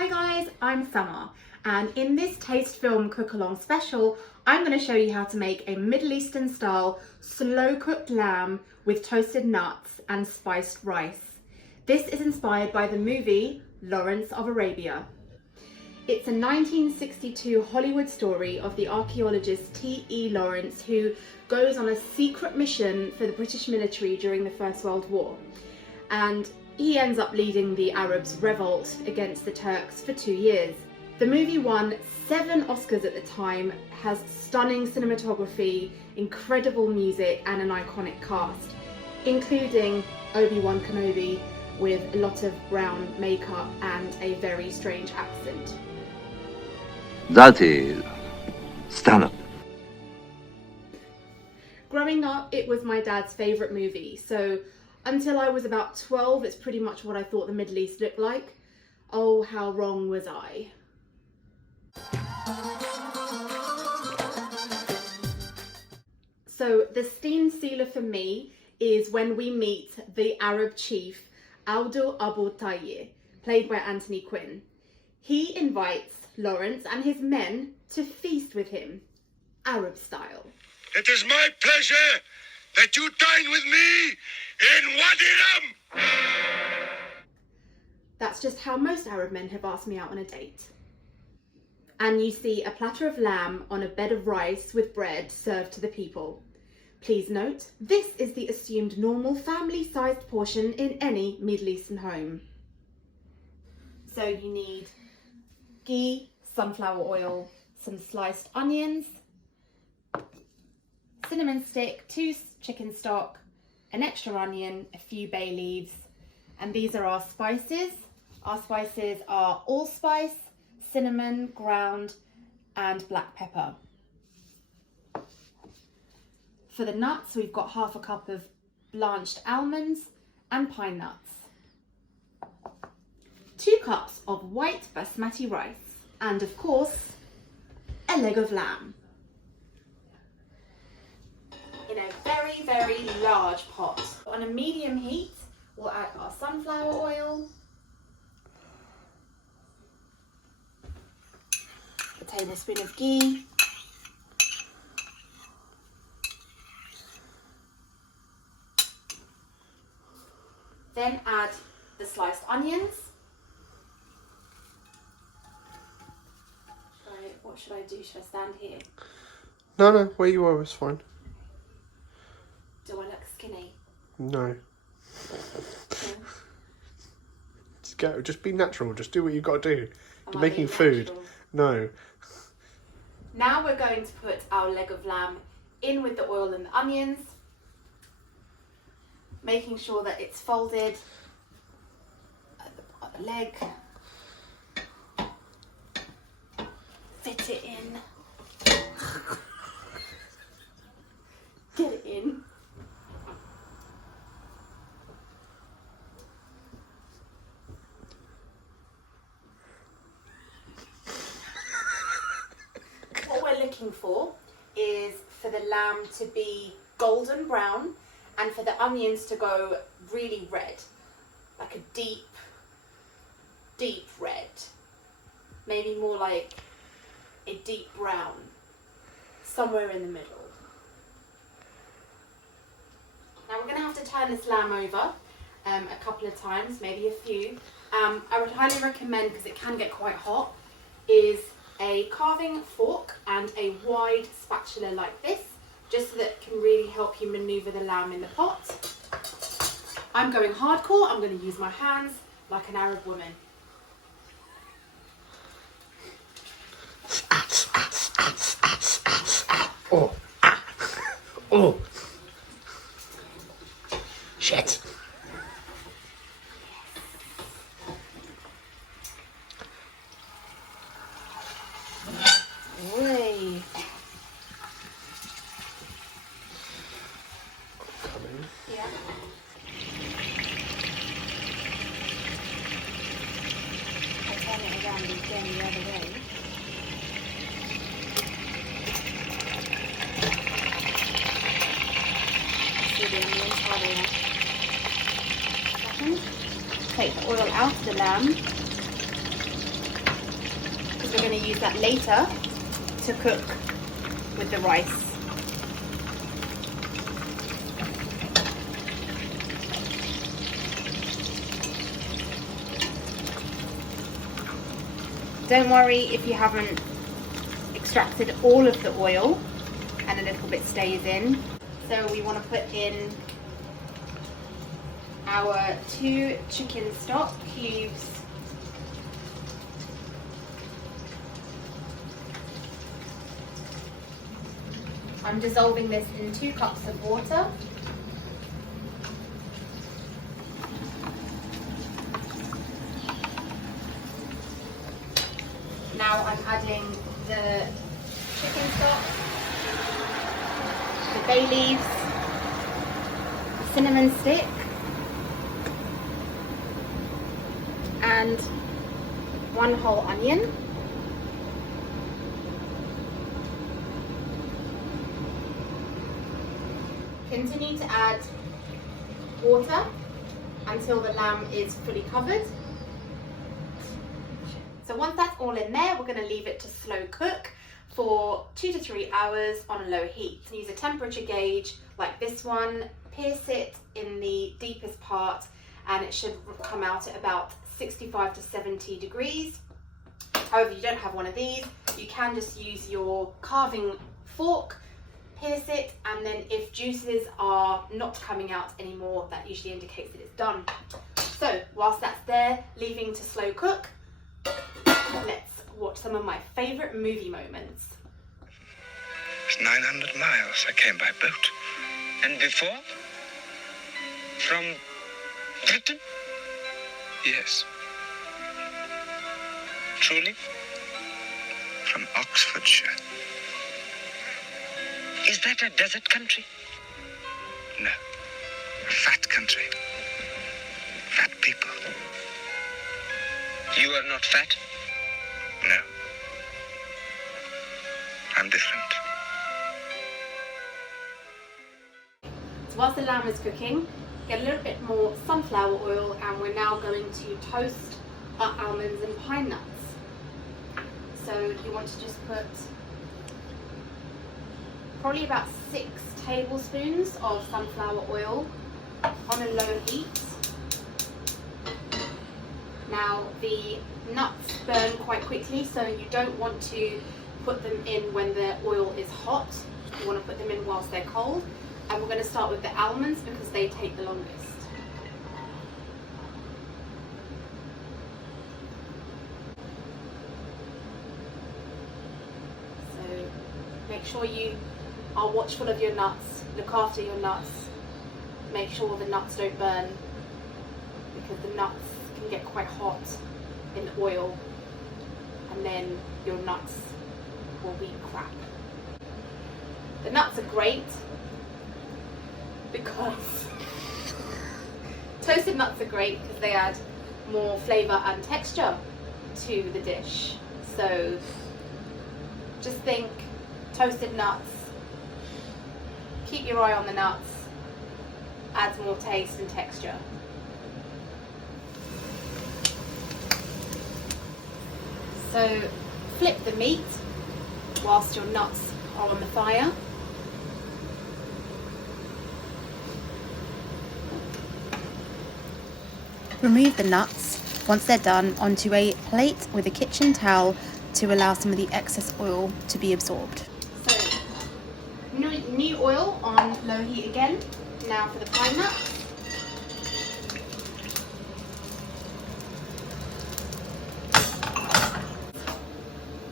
Hi guys, I'm Summer, and in this Taste Film Cook Along special, I'm going to show you how to make a Middle Eastern style slow cooked lamb with toasted nuts and spiced rice. This is inspired by the movie Lawrence of Arabia. It's a 1962 Hollywood story of the archaeologist T.E. Lawrence, who goes on a secret mission for the British military during the First World War. And he ends up leading the Arabs' revolt against the Turks for 2 years. The movie won 7 Oscars at the time, has stunning cinematography, incredible music and an iconic cast, including Obi-Wan Kenobi with a lot of brown makeup and a very strange accent. That is stand-up. Growing up, it was my dad's favourite movie, so until I was about 12, it's pretty much what I thought the Middle East looked like. Oh, how wrong was I? So the steam sealer for me is when we meet the Arab chief, Abdul Abu Tayyib, played by Anthony Quinn. He invites Lawrence and his men to feast with him, Arab style. It is my pleasure that you dine with me in Wadi Rum. That's just how most Arab men have asked me out on a date. And you see a platter of lamb on a bed of rice with bread served to the people. Please note, this is the assumed normal family-sized portion in any Middle Eastern home. So you need ghee, sunflower oil, some sliced onions, cinnamon stick, 2 chicken stock, an extra onion, a few bay leaves, and these are our spices. Our spices are allspice, cinnamon, ground, and black pepper. For the nuts, we've got half a cup of blanched almonds and pine nuts. 2 cups of white basmati rice, and of course, a leg of lamb. In a very, very large pot. On a medium heat, we'll add our sunflower oil, a tablespoon of ghee, then add the sliced onions. What should I do? Should I stand here? No, where you are is fine. Do I look skinny? No. No? Just be natural. Just do what you've got to do. Am You're I making being food. natural? No. Now we're going to put our leg of lamb in with the oil and the onions, making sure that it's folded at the leg. Fit it in. Get it in. What we're looking for is for the lamb to be golden brown and for the onions to go really red, like a deep, deep red. Maybe more like a deep brown, somewhere in the middle. Now we're going to have to turn this lamb over a couple of times, maybe a few. I would highly recommend, because it can get quite hot, is a carving fork and a wide spatula like this, just so that it can really help you maneuver the lamb in the pot. I'm going hardcore. I'm going to use my hands like an Arab woman. Oh. Oh. Shit. Way. Coming. Yeah. I turn it around and turn the other way. Take the oil out of the lamb. because we're going to use that later to cook with the rice. Don't worry if you haven't extracted all of the oil and a little bit stays in. So we want to put in our 2 chicken stock cubes. I'm dissolving this in 2 cups of water. Now I'm adding the chicken stock, the bay leaves, the cinnamon stick, and 1 whole onion. Continue to add water until the lamb is fully covered. So once that's all in there, we're going to leave it to slow cook for 2 to 3 hours on a low heat. Use a temperature gauge like this one, pierce it in the deepest part, and it should come out at about 65 to 70 degrees. However, you don't have one of these, you can just use your carving fork, pierce it, and then if juices are not coming out anymore, that usually indicates that it's done. So whilst that's there, leaving to slow cook, let's watch some of my favourite movie moments. It's 900 miles. I came by boat. And before? From Britain? Yes, Truly? from Oxfordshire. Is that a desert country? No, a fat country. Fat people. You are not fat? No, I'm different. So whilst the lamb is cooking, get a little bit more sunflower oil, and we're now going to toast our almonds and pine nuts. So you want to just put probably about 6 tablespoons of sunflower oil on a low heat. Now the nuts burn quite quickly, so you don't want to put them in when the oil is hot. You want to put them in whilst they're cold. And we're going to start with the almonds because they take the longest. So make sure you are watchful of your nuts, look after your nuts, make sure the nuts don't burn because the nuts can get quite hot in the oil and then your nuts will be crap. The nuts are great because toasted nuts are great because they add more flavour and texture to the dish. So just think toasted nuts, keep your eye on the nuts, adds more taste and texture. So flip the meat whilst your nuts are on the fire. Remove the nuts once they're done onto a plate with a kitchen towel to allow some of the excess oil to be absorbed. So new oil on low heat again. Now for the pine nut.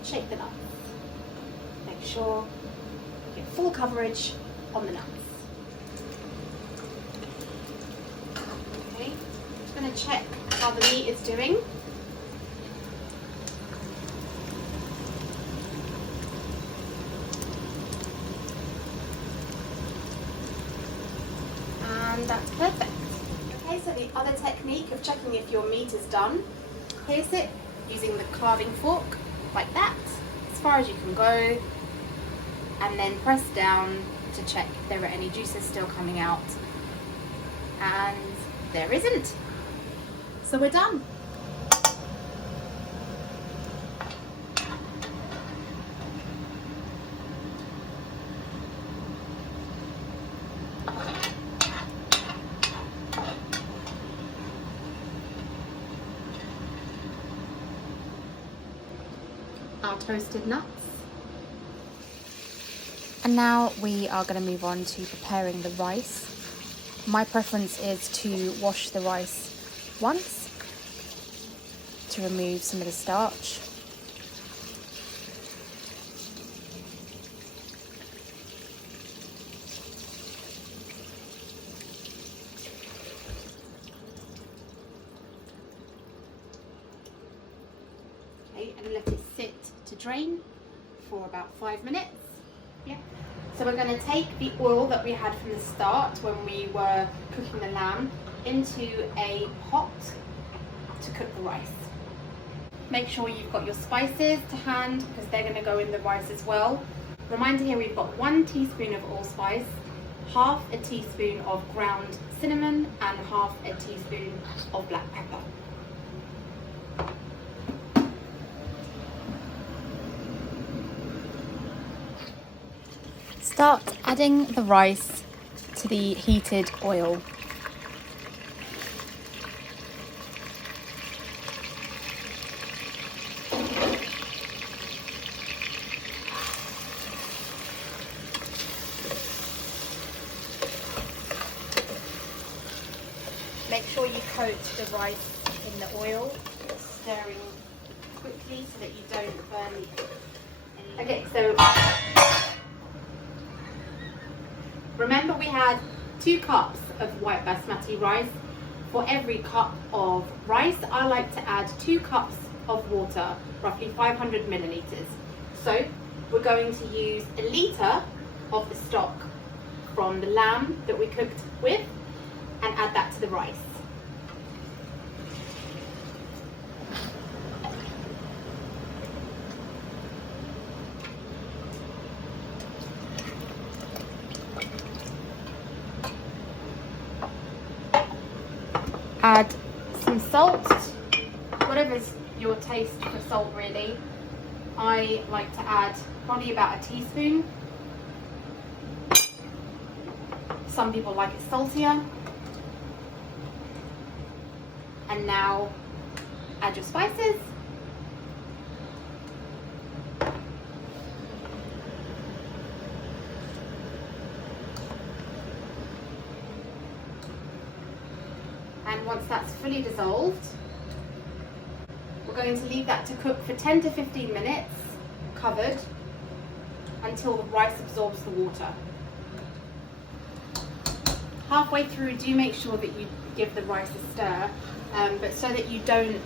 Shake the nuts. Make sure you get full coverage on the nuts. Okay, just going to check how the meat is doing. And that's perfect. Okay, so the other technique of checking if your meat is done, pierce it using the carving fork like that, as far as you can go, and then press down to check if there are any juices still coming out, and there isn't. So we're done. our toasted nuts. And now we are going to move on to preparing the rice. My preference is to wash the rice once to remove some of the starch. Okay, and let it sit to drain for about 5 minutes. Yeah. So we're going to take the oil that we had from the start when we were cooking the lamb into a pot to cook the rice. Make sure you've got your spices to hand because they're going to go in the rice as well. Reminder here, we've got 1 teaspoon of allspice, half a teaspoon of ground cinnamon and half a teaspoon of black pepper. Start adding the rice to the heated oil. Make sure you coat the rice in the oil, stirring quickly so that you don't burn any. Okay, so remember we had 2 cups of white basmati rice. For every cup of rice, I like to add 2 cups of water, roughly 500 milliliters. So we're going to use a litre of the stock from the lamb that we cooked with and add that to the rice. Add some salt, whatever's your taste for salt really. I like to add probably about a teaspoon. Some people like it saltier. And now add your spices. And once that's fully dissolved, we're going to leave that to cook for 10 to 15 minutes, covered, until the rice absorbs the water. Halfway through, do make sure that you give the rice a stir, but so that you don't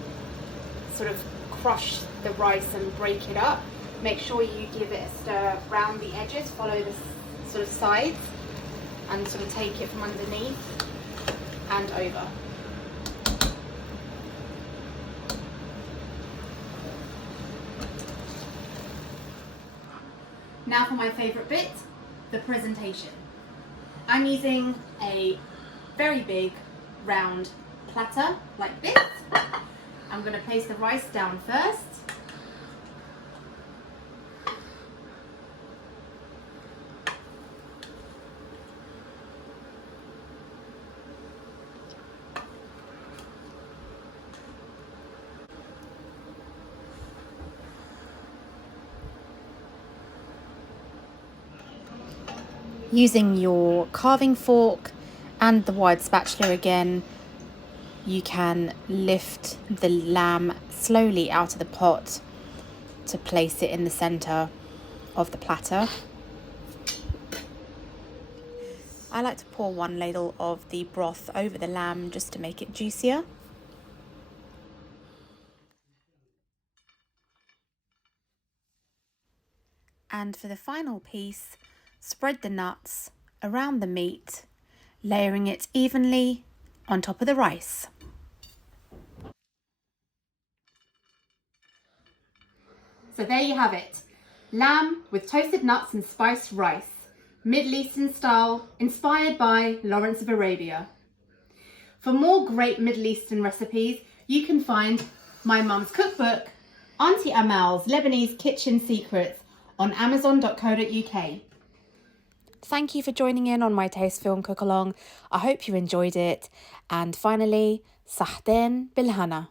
sort of crush the rice and break it up, make sure you give it a stir around the edges, follow the sort of sides, and sort of take it from underneath and over. Now for my favourite bit, the presentation. I'm using a very big round platter like this. I'm going to place the rice down first. Using your carving fork and the wide spatula again, you can lift the lamb slowly out of the pot to place it in the center of the platter. I like to pour 1 ladle of the broth over the lamb just to make it juicier. And for the final piece, spread the nuts around the meat, layering it evenly on top of the rice. So there you have it. Lamb with toasted nuts and spiced rice. Middle Eastern style, inspired by Lawrence of Arabia. For more great Middle Eastern recipes, you can find my mum's cookbook, Auntie Amal's Lebanese Kitchen Secrets, on amazon.co.uk. Thank you for joining in on my Taste Film Cook Along. I hope you enjoyed it. And finally, sahten bilhana.